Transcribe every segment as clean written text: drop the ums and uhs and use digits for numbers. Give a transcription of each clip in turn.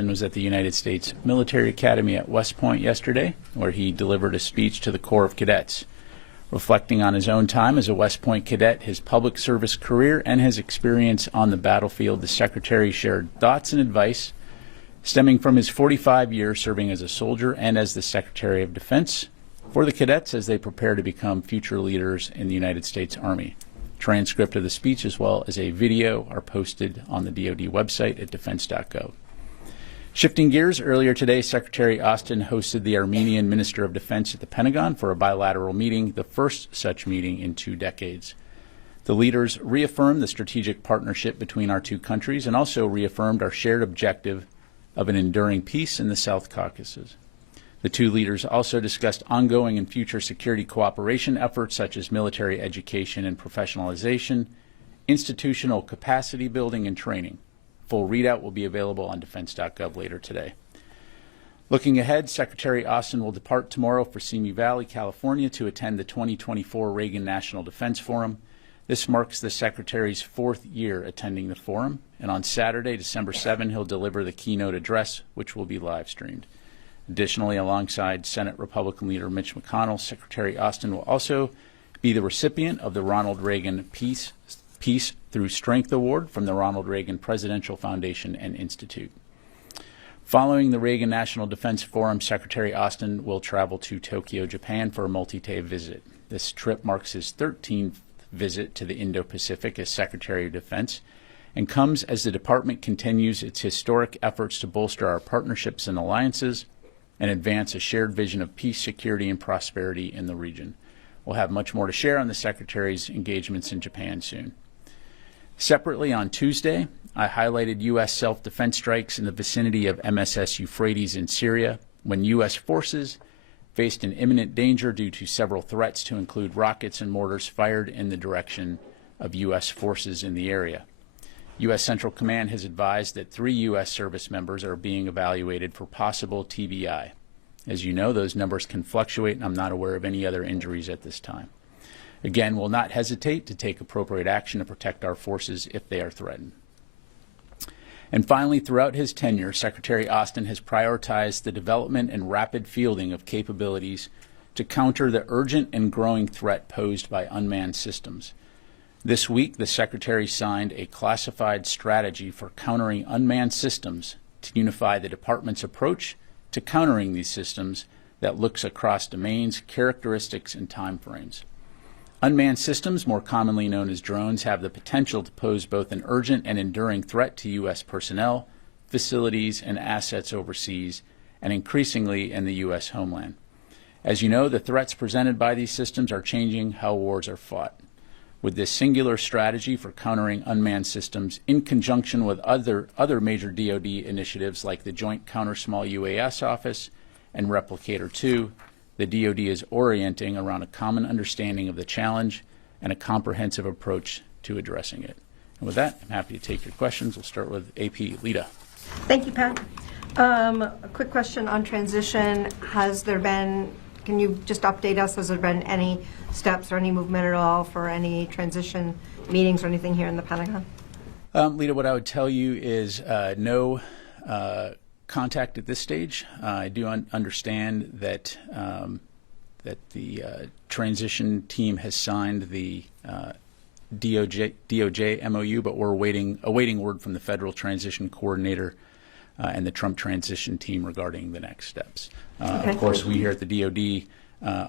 Austin was at the United States Military Academy at West Point yesterday, where he delivered a speech to the Corps of Cadets. Reflecting on his own time as a West Point cadet, his public service career, and his experience on the battlefield, the Secretary shared thoughts and advice stemming from his 45 years serving as a soldier and as the Secretary of Defense for the cadets as they prepare to become future leaders in the United States Army. Transcript of the speech as well as a video are posted on the DoD website at defense.gov. Shifting gears, earlier today, Secretary Austin hosted the Armenian Minister of Defense at the Pentagon for a bilateral meeting, the first such meeting in 2 decades. The leaders reaffirmed the strategic partnership between our 2 countries and also reaffirmed our shared objective of an enduring peace in the South Caucasus. The 2 leaders also discussed ongoing and future security cooperation efforts such as military education and professionalization, institutional capacity building and training. Full readout will be available on defense.gov later today. Looking ahead, Secretary Austin will depart tomorrow for Simi Valley, California to attend the 2024 Reagan National Defense Forum. This marks the Secretary's 4th year attending the forum, and on Saturday, December 7, he'll deliver the keynote address, which will be live streamed. Additionally, alongside Senate Republican leader Mitch McConnell, Secretary Austin will also be the recipient of the Ronald Reagan Peace Through Strength Award from the Ronald Reagan Presidential Foundation and Institute. Following the Reagan National Defense Forum, Secretary Austin will travel to Tokyo, Japan for a multi-day visit. This trip marks his 13th visit to the Indo-Pacific as Secretary of Defense and comes as the department continues its historic efforts to bolster our partnerships and alliances and advance a shared vision of peace, security, and prosperity in the region. We'll have much more to share on the Secretary's engagements in Japan soon. Separately, on Tuesday, I highlighted U.S. self-defense strikes in the vicinity of MSS Euphrates in Syria when U.S. forces faced an imminent danger due to several threats to include rockets and mortars fired in the direction of U.S. forces in the area. U.S. Central Command has advised that 3 U.S. service members are being evaluated for possible TBI. As you know, those numbers can fluctuate, and I'm not aware of any other injuries at this time. Again, we'll not hesitate to take appropriate action to protect our forces if they are threatened. And finally, throughout his tenure, Secretary Austin has prioritized the development and rapid fielding of capabilities to counter the urgent and growing threat posed by unmanned systems. This week, the Secretary signed a classified strategy for countering unmanned systems to unify the department's approach to countering these systems that looks across domains, characteristics, and timeframes. Unmanned systems, more commonly known as drones, have the potential to pose both an urgent and enduring threat to U.S. personnel, facilities, and assets overseas, and increasingly in the U.S. homeland. As you know, the threats presented by these systems are changing how wars are fought. With this singular strategy for countering unmanned systems, in conjunction with other major DoD initiatives like the Joint Counter-Small UAS Office and Replicator 2, the DoD is orienting around a common understanding of the challenge and a comprehensive approach to addressing it. And with that, I'm happy to take your questions. We'll start with AP Lita. Thank you, Pat. A quick question on transition. Has there been, can you just update us, has there been any steps or any movement at all for any transition meetings or anything here in the Pentagon? Lita, what I would tell you is no contact at this stage. I do understand that that the transition team has signed the DOJ MOU, but we're awaiting word from the Federal Transition Coordinator and the Trump transition team regarding the next steps. Okay. Of course, we here at the DoD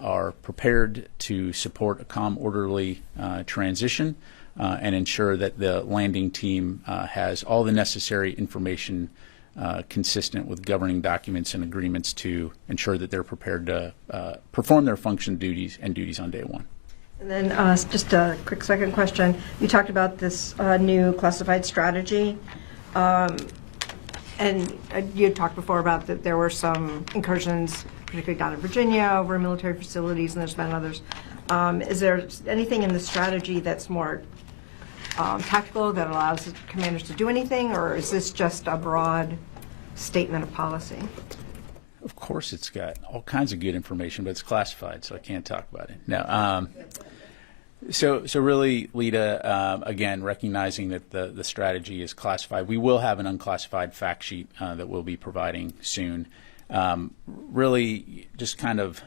are prepared to support a calm, orderly transition and ensure that the landing team has all the necessary information consistent with governing documents and agreements to ensure that they're prepared to perform their function duties on day one. And then just a quick second question. You talked about this new classified strategy. And you had talked before about that there were some incursions, particularly down in Virginia, over military facilities, and there's been others. Is there anything in the strategy that's more tactical that allows commanders to do anything, or is this just a broad statement of policy? Of course, it's got all kinds of good information, but it's classified, so I can't talk about it. Now, So really, Lita, again, recognizing that the strategy is classified, we will have an unclassified fact sheet that we'll be providing soon. Really, just kind of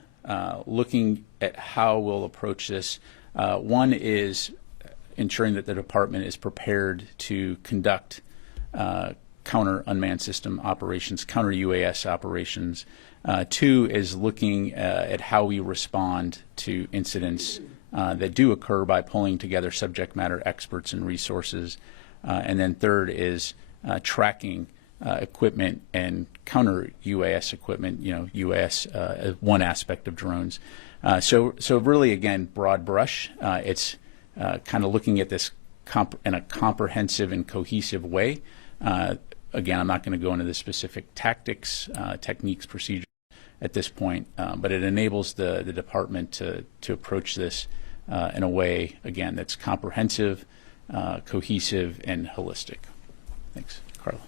looking at how we'll approach this. One is ensuring that the department is prepared to conduct counter-unmanned system operations, counter-UAS operations. Two is looking at how we respond to incidents that do occur by pulling together subject matter experts and resources. And then third is tracking equipment and counter-UAS equipment, UAS, one aspect of drones. So really, again, broad brush. It's kind of looking at this in a comprehensive and cohesive way. Again, I'm not going to go into the specific tactics, techniques, procedures at this point, but it enables the department to approach this in a way, again, that's comprehensive, cohesive, and holistic. Thanks. Carla.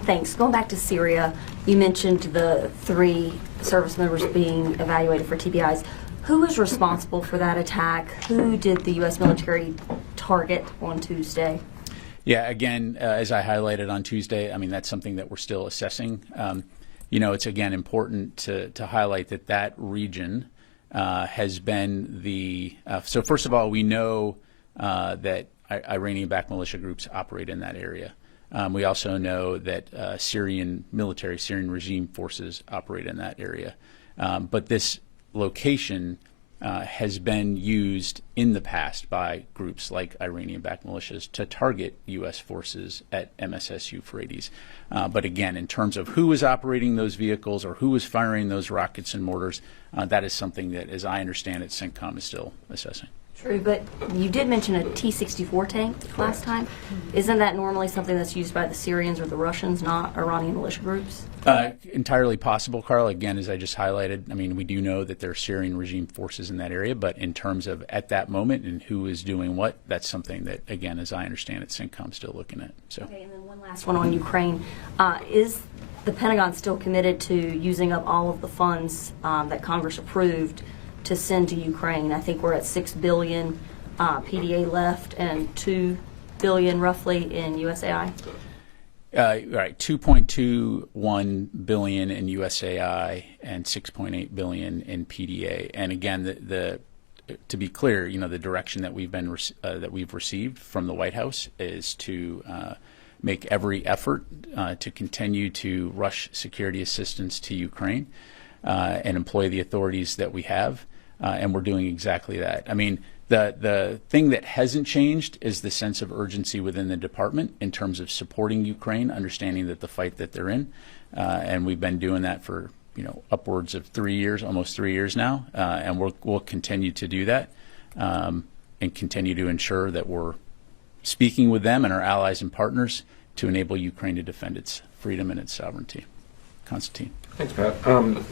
Thanks. Going back to Syria, you mentioned the 3 service members being evaluated for TBIs. Who was responsible for that attack? Who did the U.S. military target on Tuesday? Yeah, again, as I highlighted on Tuesday, I mean, that's something that we're still assessing. It's, again, important to highlight that region has been the so first of all, we know that Iranian-backed militia groups operate in that area. We also know that Syrian regime forces operate in that area. But this location has been used in the past by groups like Iranian-backed militias to target U.S. forces at MSS Euphrates. But again, in terms of who was operating those vehicles or who was firing those rockets and mortars, that is something that, as I understand it, CENTCOM is still assessing. True, but you did mention a T-64 tank last time. Isn't that normally something that's used by the Syrians or the Russians, not Iranian militia groups? Entirely possible, Carl. Again, as I just highlighted, I mean, we do know that there are Syrian regime forces in that area, but in terms of at that moment and who is doing what, that's something that, again, as I understand it, CENTCOM's still looking at. So. Okay, and then one last one on Ukraine. Is the Pentagon still committed to using up all of the funds that Congress approved to send to Ukraine? I think we're at $6 billion PDA left and $2 billion roughly in USAI. Right, 2.21 billion in USAI and 6.8 billion in PDA. And again, to be clear, the direction that we've received from the White House is to make every effort to continue to rush security assistance to Ukraine and employ the authorities that we have. And we're doing exactly that. I mean, the thing that hasn't changed is the sense of urgency within the department in terms of supporting Ukraine, understanding that the fight that they're in, and we've been doing that for upwards of 3 years, almost 3 years now, and we'll continue to do that and continue to ensure that we're speaking with them and our allies and partners to enable Ukraine to defend its freedom and its sovereignty. Constantine. Thanks, Pat.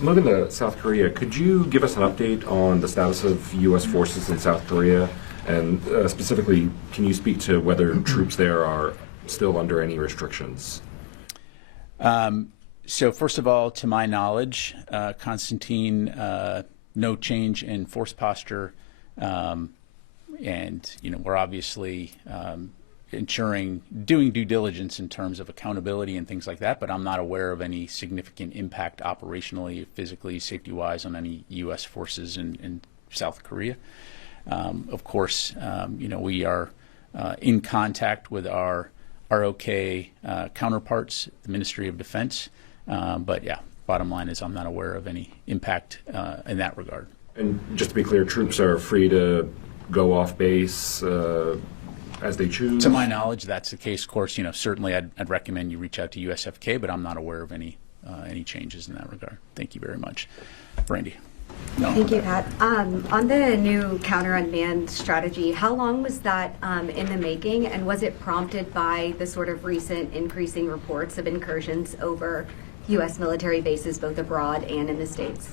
Moving to South Korea, could you give us an update on the status of U.S. forces in South Korea? And specifically, can you speak to whether troops there are still under any restrictions? So first of all, to my knowledge, Constantine, no change in force posture. And, we're obviously doing due diligence in terms of accountability and things like that, but I'm not aware of any significant impact operationally, physically, safety-wise on any U.S. forces in South Korea. Of course, we are in contact with our ROK counterparts, the Ministry of Defense, but yeah, bottom line is I'm not aware of any impact in that regard. And just to be clear, troops are free to go off base as they choose? To my knowledge, that's the case. Of course, certainly I'd recommend you reach out to USFK, but I'm not aware of any changes in that regard. Thank you very much. Brandy. No, Thank you, Pat. On the new counter-unmanned strategy, how long was that in the making, and was it prompted by the sort of recent increasing reports of incursions over U.S. military bases both abroad and in the States?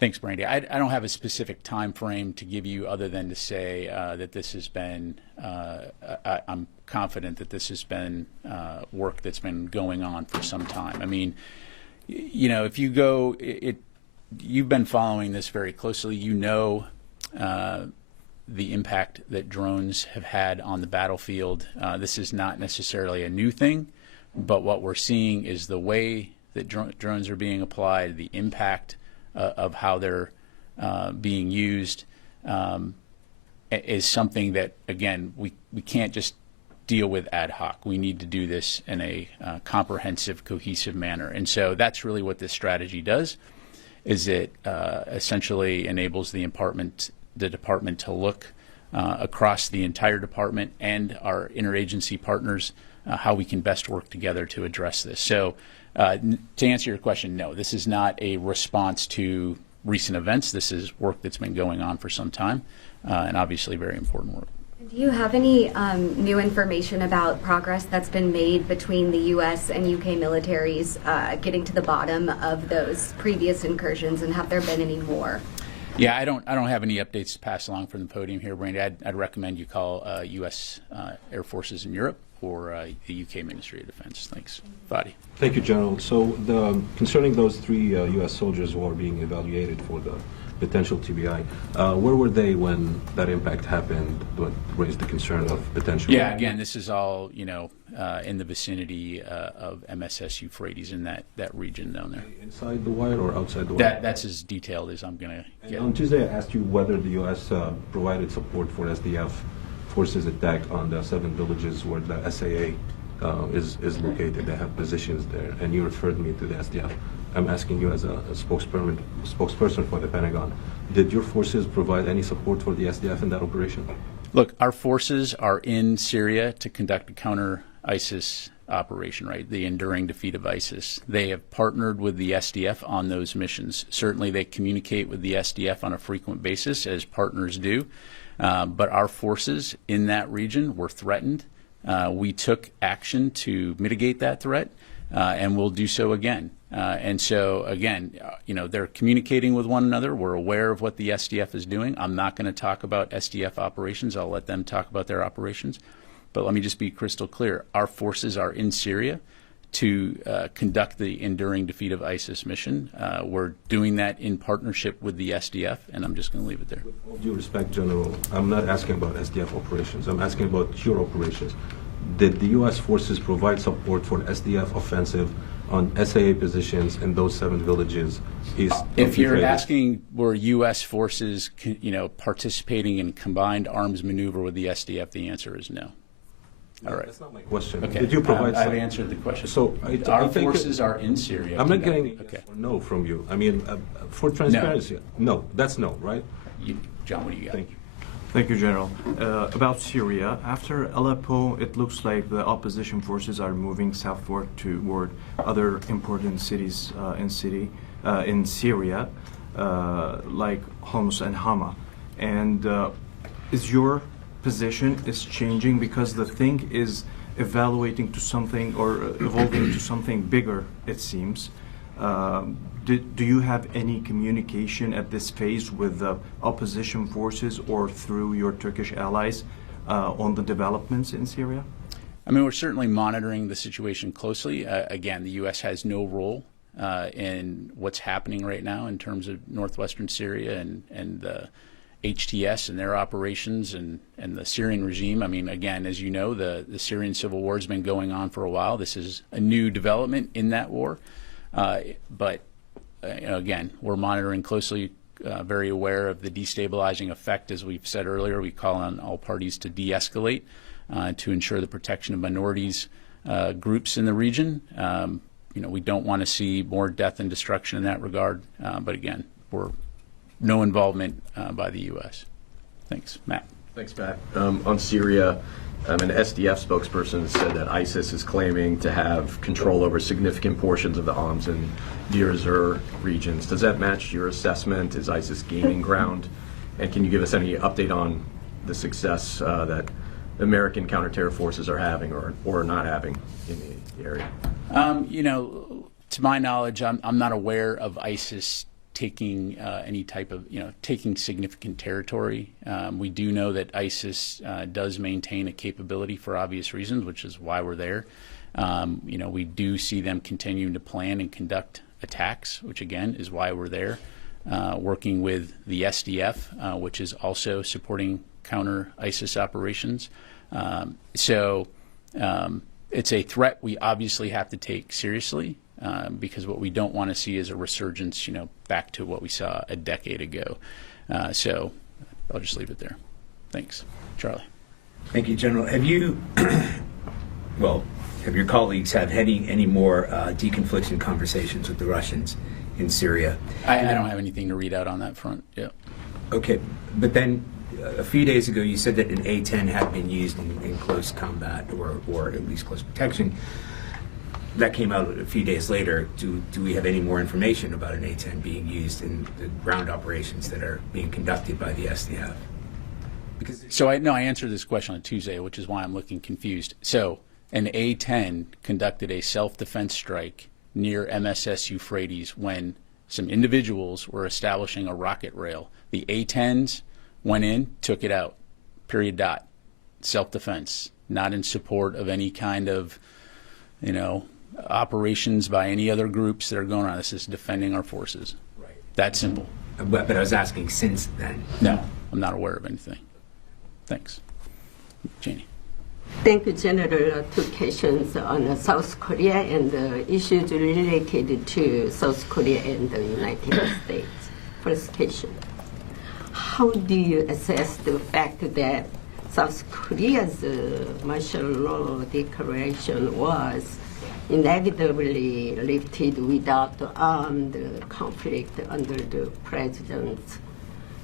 Thanks, Brandy. I don't have a specific time frame to give you other than to say that this has been, I'm confident that this has been work that's been going on for some time. I mean, if you go, you've been following this very closely. the impact that drones have had on the battlefield. This is not necessarily a new thing, but what we're seeing is the way that drones are being applied, the impact of how they're being used, is something that, again, we can't just deal with ad hoc. We need to do this in a comprehensive, cohesive manner. And so that's really what this strategy does, is it essentially enables the department to look across the entire department and our interagency partners how we can best work together to address this. So to answer your question, no, this is not a response to recent events. This is work that's been going on for some time, and obviously very important work. Do you have any new information about progress that's been made between the U.S. and U.K. militaries getting to the bottom of those previous incursions, and have there been any more? Yeah, I don't have any updates to pass along from the podium here, Brandy. I'd recommend you call U.S. Air Forces in Europe or the U.K. Ministry of Defense. Thanks. Fadi. Thank you, General. So concerning those 3 U.S. soldiers who are being evaluated for the potential TBI, where were they when that impact happened, what raised the concern of potential? Yeah, again, this is all, in the vicinity of MSS Euphrates, in that region down there. Inside the wire or outside the wire? That's as detailed as I'm going to get. On Tuesday, I asked you whether the U.S. provided support for SDF forces attack on the 7 villages where the SAA is located. They have positions there, and you referred me to the SDF. I'm asking you as a spokesperson for the Pentagon. Did your forces provide any support for the SDF in that operation? Look, our forces are in Syria to conduct a counter-ISIS operation, right? The enduring defeat of ISIS. They have partnered with the SDF on those missions. Certainly they communicate with the SDF on a frequent basis, as partners do. But our forces in that region were threatened. We took action to mitigate that threat, and we'll do so again. And so, again, they're communicating with one another. We're aware of what the SDF is doing. I'm not going to talk about SDF operations. I'll let them talk about their operations. But let me just be crystal clear. Our forces are in Syria to conduct the enduring defeat of ISIS mission. We're doing that in partnership with the SDF, and I'm just going to leave it there. With all due respect, General, I'm not asking about SDF operations. I'm asking about your operations. Did the U.S. forces provide support for SDF offensive on SAA positions in those 7 villages east of If you're Euphrates? asking were U.S. forces, participating in combined arms maneuver with the SDF, the answer is no. All right. That's not my question. Okay. Did you provide I've some- answered the question. So Our I think forces are in Syria. I'm not conducting- getting Okay. yes or no from you. I mean, for transparency, no, that's no, right? John, what do you got? Thank you. Thank you, General. About Syria, after Aleppo, it looks like the opposition forces are moving southward toward other important cities in Syria, like Homs and Hama. And is your position is changing because the thing is evaluating to something or evolving to something bigger, it seems. Do you have any communication at this phase with the opposition forces or through your Turkish allies on the developments in Syria? I mean, we're certainly monitoring the situation closely. Again, the U.S. has no role in what's happening right now in terms of northwestern Syria and the HTS and their operations and the Syrian regime. I mean, again, as you know, the Syrian civil war has been going on for a while. This is a new development in that war. But again, we're monitoring closely, very aware of the destabilizing effect. As we've said earlier, we call on all parties to de-escalate to ensure the protection of minorities groups in the region. We don't want to see more death and destruction in that regard. But again, we're no involvement by the U.S. Thanks. Matt. Thanks, Matt. On Syria, an SDF spokesperson said that ISIS is claiming to have control over significant portions of the Homs and Deir ez-Zor regions. Does that match your assessment? Is ISIS gaining ground? And can you give us any update on the success that American counter-terror forces are having or not having in the area? To my knowledge, I'm not aware of ISIS taking any type of, taking significant territory. We do know that ISIS does maintain a capability for obvious reasons, which is why we're there. We do see them continuing to plan and conduct attacks, which again is why we're there. Working with the SDF, which is also supporting counter ISIS operations. So it's a threat we obviously have to take seriously, because what we don't want to see is a resurgence, back to what we saw a decade ago. So I'll just leave it there. Thanks. Charlie. Thank you, General. Have you, have your colleagues had any more deconfliction conversations with the Russians in Syria? I don't have anything to read out on that front. Yeah. Okay, but then a few days ago you said that an A-10 had been used in close combat or at least close protection. That came out a few days later. Do we have any more information about an A-10 being used in the ground operations that are being conducted by the SDF? So I answered this question on Tuesday, which is why I'm looking confused. So an A-10 conducted a self-defense strike near MSS Euphrates when some individuals were establishing a rocket rail. The A-10s went in, took it out, period, dot. Self-defense, not in support of any kind of, operations by any other groups that are going on. This is defending our forces. Right. That simple. But I was asking since then. No, I'm not aware of anything. Thanks. Janie. Thank you, General. Two questions on South Korea and issues related to South Korea and the United States. First question. How do you assess the fact that South Korea's martial law declaration was inevitably lifted without armed conflict under the president's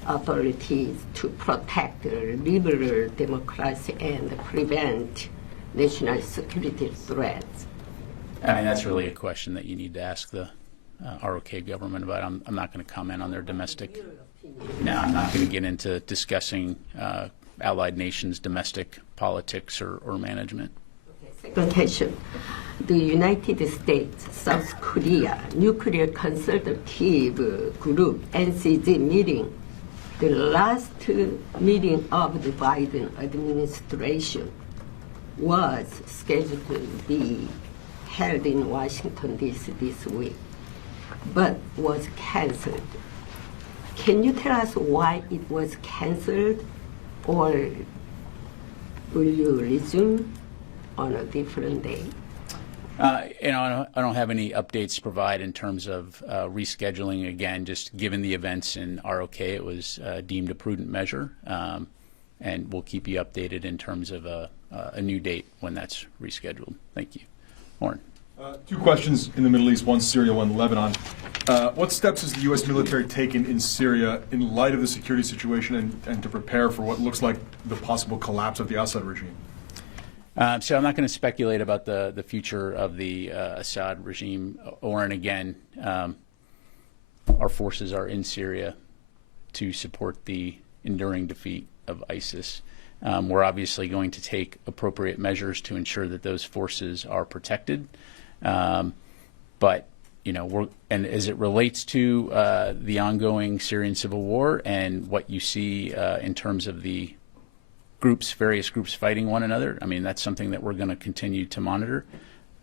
authorities to protect liberal democracy and prevent national security threats? I mean, that's really a question that you need to ask the ROK government about. I'm not going to comment on their domestic. No, I'm not going to get into discussing allied nations' domestic politics or management. Second question. The United States, South Korea Nuclear Consultative Group, NCG meeting, the last meeting of the Biden administration was scheduled to be held in Washington, D.C. this week, but was canceled. Can you tell us why it was canceled, or will you resume on a different day? I don't have any updates to provide in terms of rescheduling. Again, just given the events in ROK, it was deemed a prudent measure, and we'll keep you updated in terms of a new date when that's rescheduled. Thank you. Warren. Two questions in the Middle East, one Syria, one Lebanon. What steps has the U.S. military taken in Syria in light of the security situation and to prepare for what looks like the possible collapse of the Assad regime? So I'm not going to speculate about the future of the Assad regime. Oren, again, our forces are in Syria to support the enduring defeat of ISIS. We're obviously going to take appropriate measures to ensure that those forces are protected. But, and as it relates to the ongoing Syrian civil war and what you see in terms of the various groups fighting one another, I mean, that's something that we're going to continue to monitor.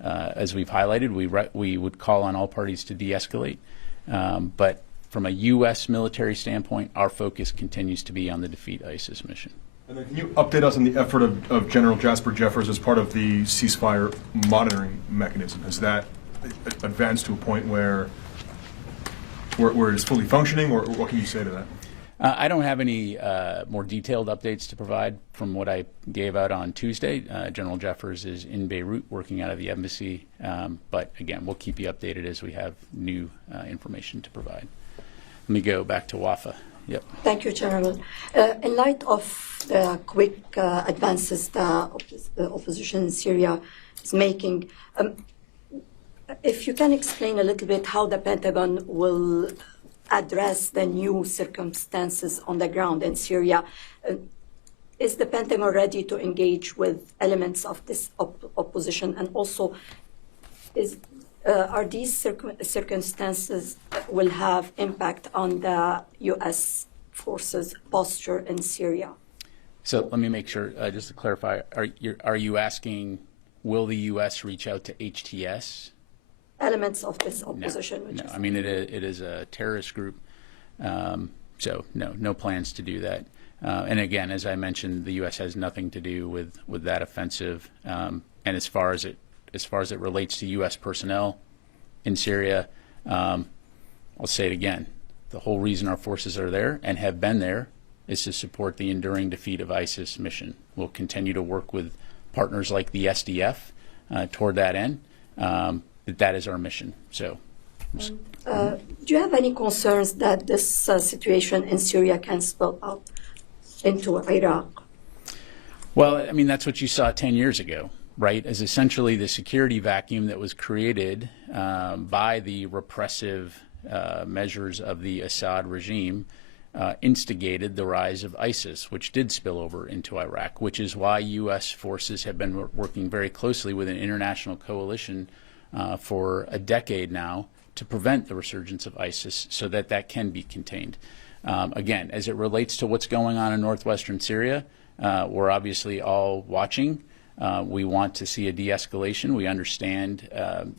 As we've highlighted, we would call on all parties to de-escalate. But from a U.S. military standpoint, our focus continues to be on the Defeat ISIS mission. And then can you update us on the effort of General Jasper Jeffers as part of the ceasefire monitoring mechanism? Has that advanced to a point where it is fully functioning, or what can you say to that? I don't have any more detailed updates to provide from what I gave out on Tuesday. General Jeffers is in Beirut working out of the embassy. But again, we'll keep you updated as we have new information to provide. Let me go back to Wafa. Yep. Thank you, General. In light of the quick advances the opposition in Syria is making, if you can explain a little bit how the Pentagon will address the new circumstances on the ground in Syria. Is the Pentagon ready to engage with elements of this opposition? And also, are these circumstances will have impact on the U.S. forces' posture in Syria? So let me make sure, just to clarify, are you asking, will the U.S. reach out to HTS? Elements of this opposition? No, I mean, it is a terrorist group, so no plans to do that. And again, as I mentioned, the U.S. has nothing to do with that offensive. And as far as it relates to U.S. personnel in Syria, I'll say it again. The whole reason our forces are there and have been there is to support the enduring defeat of ISIS mission. We'll continue to work with partners like the SDF toward that end. That is our mission. So, Do you have any concerns that this situation in Syria can spill out into Iraq? well, I mean, that's what you saw 10 years ago, right? As essentially the security vacuum that was created by the repressive measures of the Assad regime instigated the rise of ISIS, which did spill over into Iraq, which is why U.S. forces have been working very closely with an international coalition for a decade now to prevent the resurgence of ISIS so that that can be contained. Again, as it relates to what's going on in northwestern Syria, we're obviously all watching. We want to see a de-escalation. We understand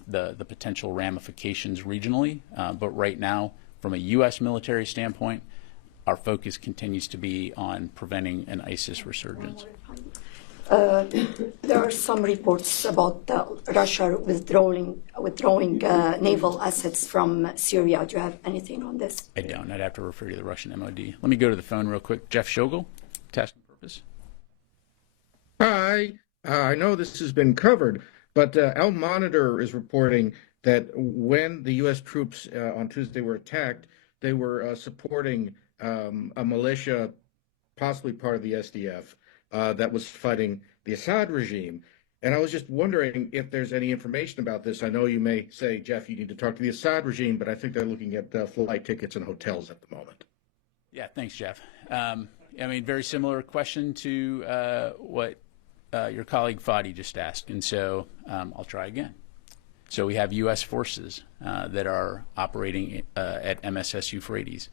the potential ramifications regionally, but right now, from a U.S. military standpoint, our focus continues to be on preventing an ISIS resurgence. There are some reports about Russia withdrawing naval assets from Syria. Do you have anything on this? I don't. I'd have to refer to the Russian MOD. Let me go to the phone real quick. Jeff Shogel, task and purpose. Hi. I know this has been covered, but Al Monitor is reporting that when the U.S. troops on Tuesday were attacked, they were supporting a militia, possibly part of the SDF, that was fighting the Assad regime. And I was just wondering if there's any information about this. I know you may say, Jeff, you need to talk to the Assad regime, but I think they're looking at flight tickets and hotels at the moment. Yeah, thanks, Jeff. I mean, very similar question to what your colleague Fadi just asked, and so I'll try again. So we have U.S. forces that are operating at MSS Euphrates.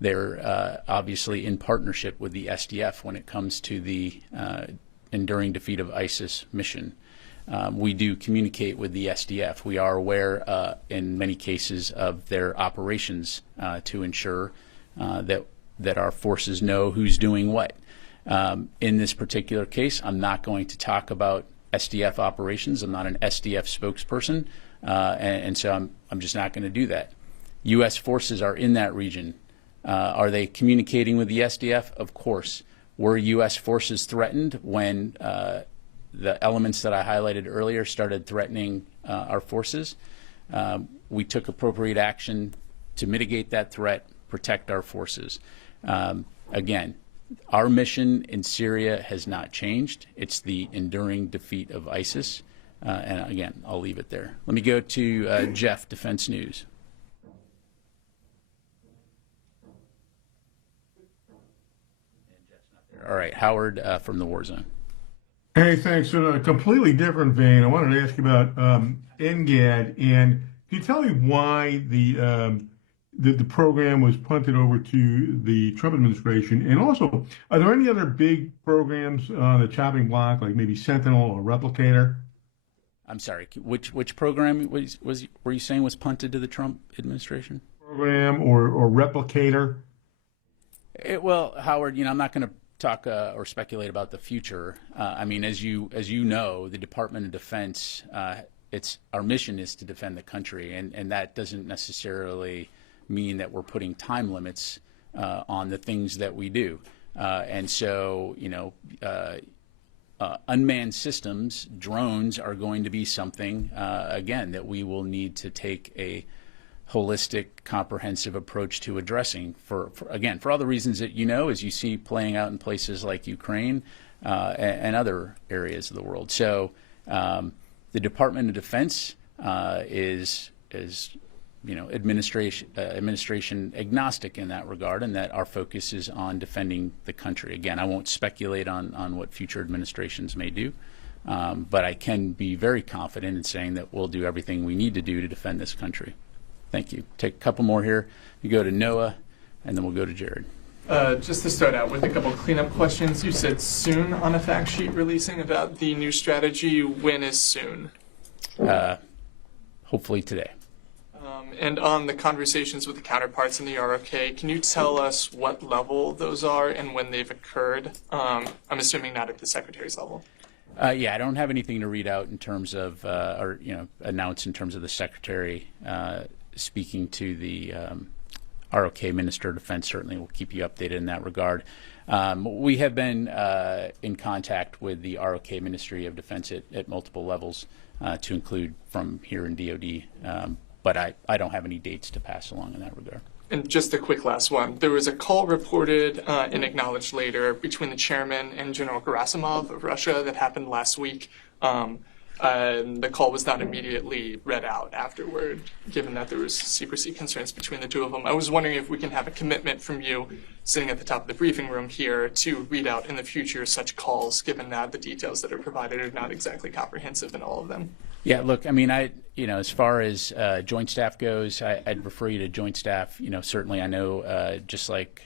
They're obviously in partnership with the SDF when it comes to the enduring defeat of ISIS mission. We do communicate with the SDF. We are aware in many cases of their operations to ensure that our forces know who's doing what. In this particular case, I'm not going to talk about SDF operations. I'm not an SDF spokesperson, and so I'm just not going to do that. U.S. forces are in that region. Are they communicating with the SDF? Of course. Were U.S. forces threatened when the elements that I highlighted earlier started threatening our forces? We took appropriate action to mitigate that threat, protect our forces. Again, our mission in Syria has not changed. It's the enduring defeat of ISIS. And again, I'll leave it there. Let me go to Jeff, Defense News. All right, Howard from the War Zone. Hey, thanks. In a completely different vein, I wanted to ask you about NGAD, and can you tell me why the program was punted over to the Trump administration? And also, are there any other big programs on the chopping block, like maybe Sentinel or Replicator? I'm sorry, which program were you saying was punted to the Trump administration? Program or Replicator? Well, Howard, I'm not going to talk or speculate about the future. I mean, as you know, the Department of Defense, our mission is to defend the country, and that doesn't necessarily mean that we're putting time limits on the things that we do. And so, unmanned systems, drones, are going to be something, again, that we will need to take a holistic, comprehensive approach to addressing for all the reasons that as you see playing out in places like Ukraine and other areas of the world. So the Department of Defense is administration agnostic in that regard, and that our focus is on defending the country. Again, I won't speculate on what future administrations may do, but I can be very confident in saying that we'll do everything we need to do to defend this country. Thank you. Take a couple more here. You go to Noah, and then we'll go to Jared. Just to start out with a couple cleanup questions. You said soon on a fact sheet releasing about the new strategy. When is soon? Hopefully today. And on the conversations with the counterparts in the ROK, can you tell us what level those are and when they've occurred? I'm assuming not at the Secretary's level. Yeah, I don't have anything to read out in terms of, or announce in terms of the Secretary speaking to the ROK Minister of Defense. Certainly, we'll keep you updated in that regard. We have been in contact with the ROK Ministry of Defense at multiple levels, to include from here in DoD. But I don't have any dates to pass along in that regard. And just a quick last one. There was a call reported and acknowledged later between the chairman and General Gerasimov of Russia that happened last week. The call was not immediately read out afterward, given that there was secrecy concerns between the two of them. I was wondering if we can have a commitment from you, sitting at the top of the briefing room here, to read out in the future such calls, given that the details that are provided are not exactly comprehensive in all of them. Yeah, look, I mean, as far as Joint Staff goes, I'd refer you to Joint Staff. Certainly I know, just like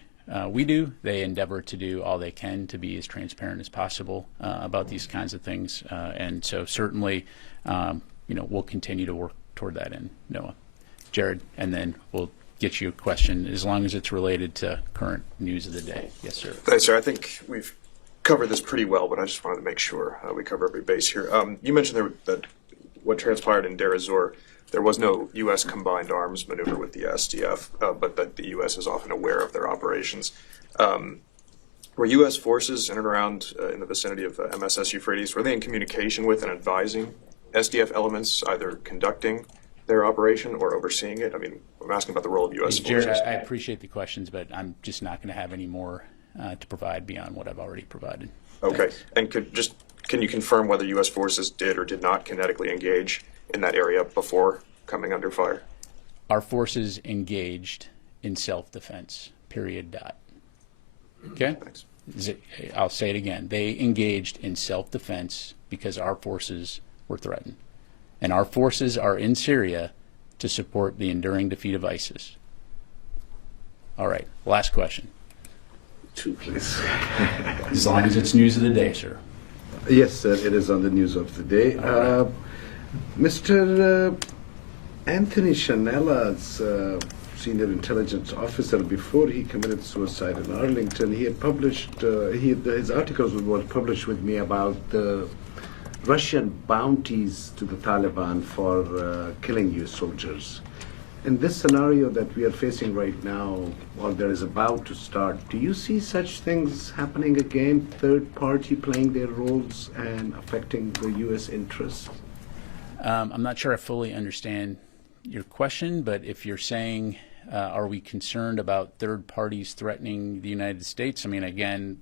we do, they endeavor to do all they can to be as transparent as possible about these kinds of things. And so certainly, we'll continue to work toward that end, Noah. Jared, and then we'll get you a question as long as it's related to current news of the day. Yes, sir. Thanks, sir. I think we've covered this pretty well, but I just wanted to make sure we cover every base here. You mentioned that what transpired in Deir ez-Zor, there was no U.S. combined arms maneuver with the SDF, but that the U.S. is often aware of their operations. Were U.S. forces in and around in the vicinity of MSS Euphrates, were they in communication with and advising SDF elements, either conducting their operation or overseeing it? I mean, I'm asking about the role of U.S. forces. Jared, I appreciate the questions, but I'm just not going to have any more to provide beyond what I've already provided. Okay. And can you confirm whether U.S. forces did or did not kinetically engage in that area before coming under fire? Our forces engaged in self-defense, period, dot. Okay? Thanks. I'll say it again. They engaged in self-defense because our forces were threatened. And our forces are in Syria to support the enduring defeat of ISIS. All right, last question. Two, please. As long as it's news of the day, sir. Yes, sir, it is on the news of the day. Right. Mr. Anthony Chanella's senior intelligence officer, before he committed suicide in Arlington, he had published, his articles were published with me about the Russian bounties to the Taliban for killing U.S. soldiers. In this scenario that we are facing right now, or there is about to start, do you see such things happening again, third party playing their roles and affecting the U.S. interests? I'm not sure I fully understand your question, but if you're saying, are we concerned about third parties threatening the United States? I mean, again,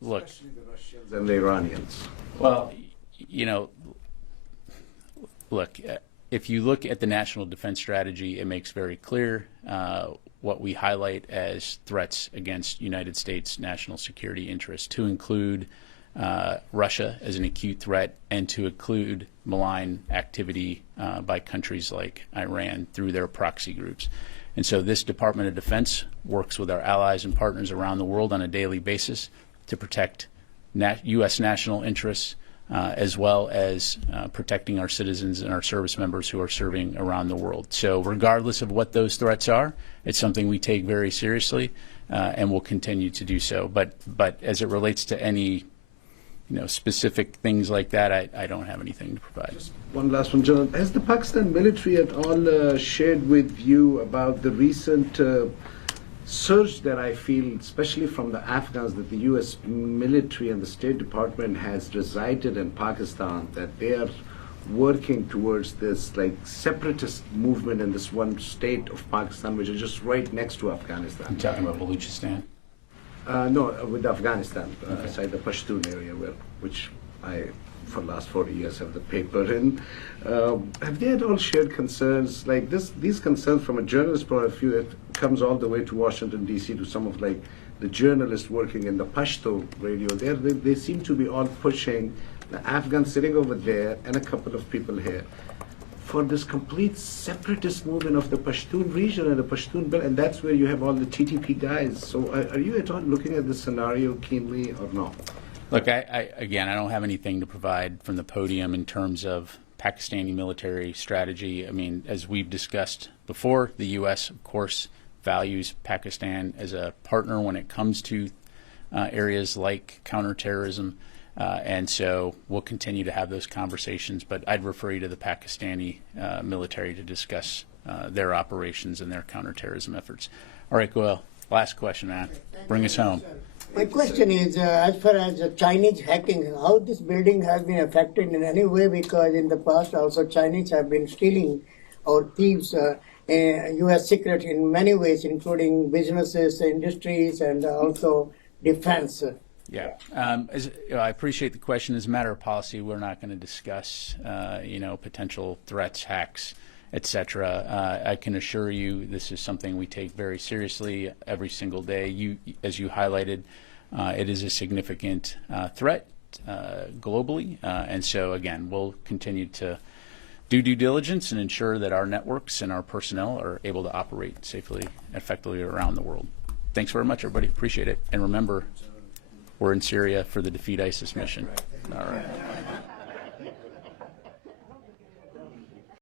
look. Especially the Russians and the Iranians. Well, look, if you look at the National Defense Strategy, it makes very clear what we highlight as threats against United States national security interests, to include Russia as an acute threat and to include malign activity by countries like Iran through their proxy groups. And so this Department of Defense works with our allies and partners around the world on a daily basis to protect U.S. national interests, as well as protecting our citizens and our service members who are serving around the world. So regardless of what those threats are, it's something we take very seriously and will continue to do so. But as it relates to any specific things like that, I don't have anything to provide. Just one last one, John. Has the Pakistan military at all shared with you about the recent surge that I feel, especially from the Afghans, that the U.S. military and the State Department has resided in Pakistan, that they are working towards this separatist movement in this one state of Pakistan, which is just right next to Afghanistan? I'm talking about Baluchistan? No, with Afghanistan, aside the Pashtun area, which I, for the last 40 years, have the paper in. Have they at all shared concerns like this? These concerns, from a journalist point of view, it comes all the way to Washington, D.C., to some of the journalists working in the Pashto radio. They seem to be all pushing the Afghans sitting over there and a couple of people here for this complete separatist movement of the Pashtun region and the Pashtun belt, and that's where you have all the TTP guys. So are you at all looking at this scenario keenly or not? Look, again, I don't have anything to provide from the podium in terms of Pakistani military strategy. I mean, as we've discussed before, the U.S., of course, values Pakistan as a partner when it comes to areas like counterterrorism, and so we'll continue to have those conversations, but I'd refer you to the Pakistani military to discuss their operations and their counterterrorism efforts. All right, Goel, last question, man. Bring us home. My question is, as far as Chinese hacking, how this building has been affected in any way, because in the past also Chinese have been stealing or thieves U.S. secret in many ways, including businesses, industries, and also defense. Yeah, I appreciate the question. As a matter of policy, we're not going to discuss, potential threats, hacks, etc. I can assure you this is something we take very seriously every single day. As you highlighted, it is a significant threat globally, and so again, we'll continue to do due diligence and ensure that our networks and our personnel are able to operate safely and effectively around the world. Thanks very much, everybody. Appreciate it. And remember, we're in Syria for the Defeat ISIS mission. All right.